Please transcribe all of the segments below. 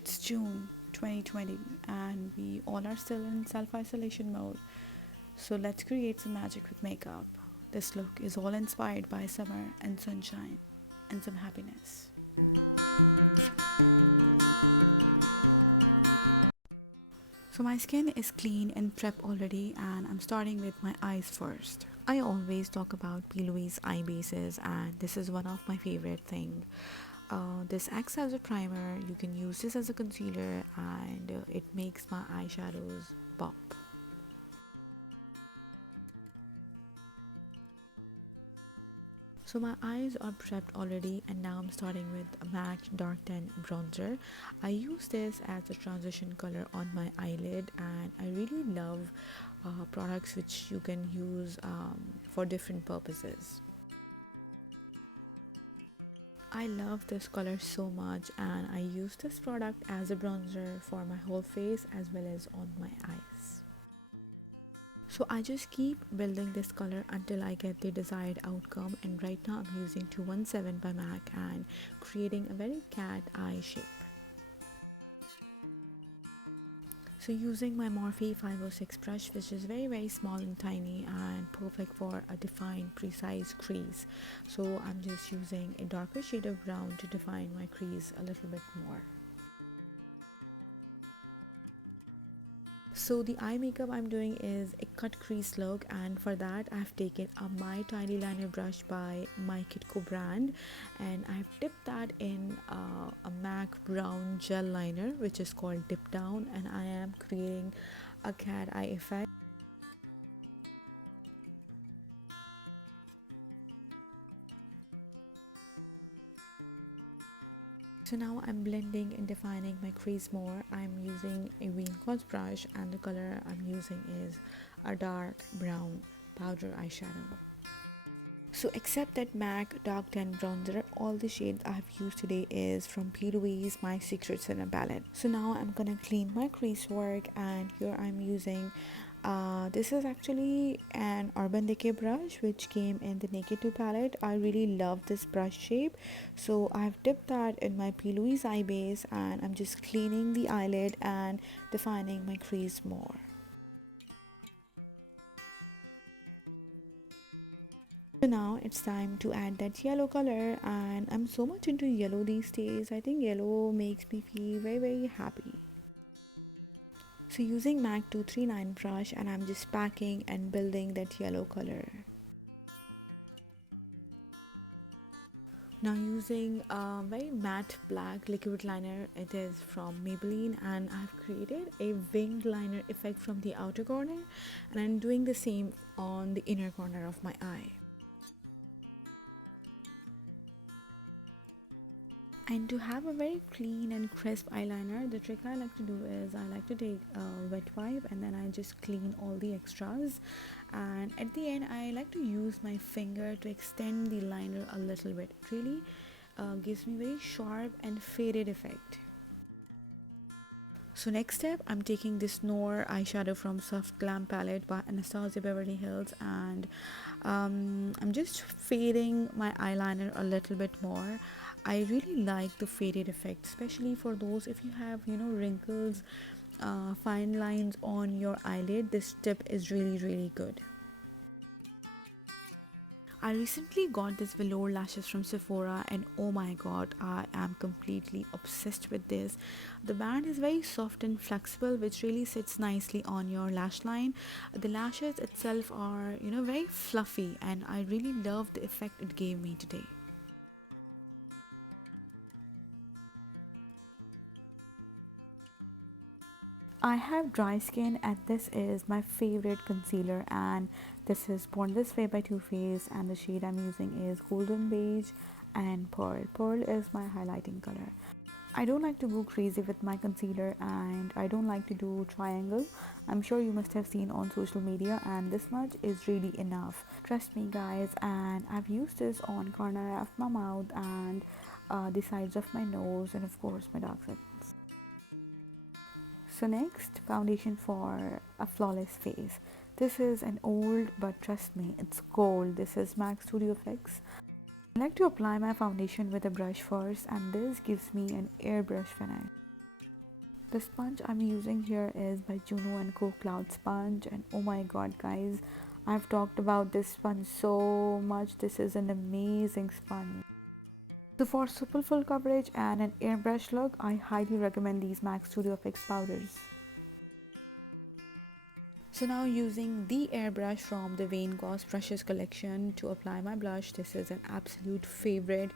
It's June 2020 and we all are still in self-isolation mode. So let's create some magic with makeup. This look is all inspired by summer and sunshine and some happiness. So my skin is clean and prep already, and I'm starting with my eyes first. I always talk about Plouise eye bases, and this is one of my favorite things. This acts as a primer. You can use this as a concealer, and it makes my eyeshadows pop. So my eyes are prepped already, and now I'm starting with a MAC Dark Tan Bronzer. I use this as a transition color on my eyelid, and I really love products which you can use for different purposes. I love this color so much, and I use this product as a bronzer for my whole face as well as on my eyes. So I just keep building this color until I get the desired outcome, and right now I'm using 217 by MAC and creating a very cat eye shape. So using my Morphe 506 brush, which is very small and tiny and perfect for a defined precise crease. So I'm just using a darker shade of brown to define my crease a little bit more. So the eye makeup I'm doing is a cut crease look, and for that I've taken a My Tiny Liner brush by my Kitco brand, and I've dipped that in a MAC brown gel liner which is called Dip Down, and I am creating a cat eye effect. So now I'm blending and defining my crease more. I'm using a Wingcott brush, and the color I'm using is a dark brown powder eyeshadow. So except that MAC Dark Tan Bronzer, all the shades I have used today is from Plouise My Secret Cinema palette. So now I'm gonna clean my crease work, and here I'm using this is actually an Urban Decay brush which came in the Naked 2 palette. I really love this brush shape, so I've dipped that in my Plouise eye base, and I'm just cleaning the eyelid and defining my crease more. So now it's time to add that yellow color, and I'm so much into yellow these days. I think yellow makes me feel very happy. So using MAC 239 brush, and I'm just packing and building that yellow color. Now using a very matte black liquid liner, it is from Maybelline, and I've created a winged liner effect from the outer corner, and I'm doing the same on the inner corner of my eye. And to have a very clean and crisp eyeliner, the trick I like to do is I like to take a wet wipe, and then I just clean all the extras, and at the end I like to use my finger to extend the liner a little bit. It really gives me very sharp and faded effect. So next step, I'm taking this Noir eyeshadow from Soft Glam palette by Anastasia Beverly Hills, and I'm just fading my eyeliner a little bit more. I really like the faded effect, especially for those if you have wrinkles, fine lines on your eyelid. This tip is really good. I recently got this Velour lashes from Sephora, and oh my god, I am completely obsessed with this. The band is very soft and flexible, which really sits nicely on your lash line. The lashes itself are very fluffy, and I really love the effect it gave me today. I have dry skin, and this is my favorite concealer, and this is Born This Way by Too Faced, and the shade I'm using is Golden Beige and Pearl. Pearl is my highlighting color. I don't like to go crazy with my concealer, and I don't like to do triangle. I'm sure you must have seen on social media, and this much is really enough. Trust me guys, and I've used this on corner of my mouth and the sides of my nose, and of course my dark circles. So next, foundation for a flawless face. This is an old, but trust me, it's gold. This is MAC Studio Fix. I like to apply my foundation with a brush first, and this gives me an airbrush finish. The sponge I'm using here is by Juno and Co Cloud Sponge, and oh my god guys, I've talked about this sponge so much. This is an amazing sponge. So for super full coverage and an airbrush look, I highly recommend these MAC Studio Fix powders. So now using the airbrush from the Van Gogh's Brushes collection to apply my blush. This is an absolute favorite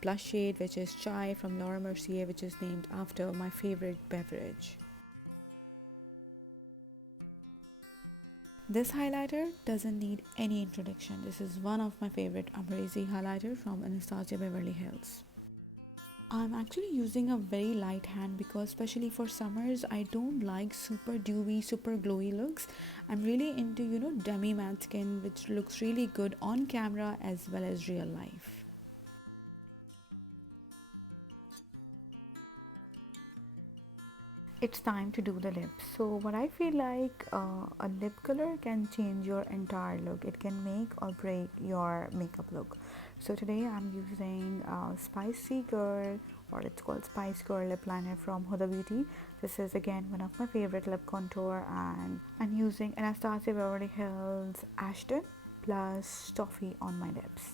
blush shade, which is Chai from Laura Mercier, which is named after my favorite beverage. This highlighter doesn't need any introduction. This is one of my favorite Ambrasi highlighter from Anastasia Beverly Hills. I'm actually using a very light hand because especially for summers I don't like super dewy, super glowy looks. I'm really into demi matte skin, which looks really good on camera as well as real life. It's time to do the lips. So what I feel like, a lip color can change your entire look. It can make or break your makeup look. So today I'm using Spicy Girl, or it's called Spice Girl lip liner from Hudabeauty. This is again one of my favorite lip contour, and I'm using Anastasia Beverly Hills Ashton plus Toffee on my lips.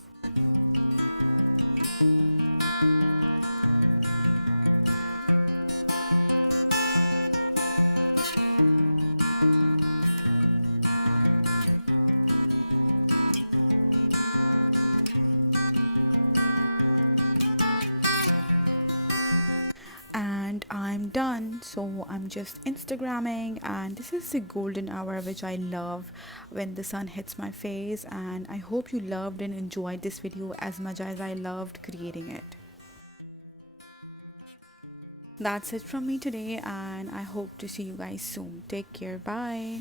Done. So I'm just Instagramming, and this is the golden hour which I love, when the sun hits my face, and I hope you loved and enjoyed this video as much as I loved creating it. That's it from me today, and I hope to see you guys soon. Take care. Bye.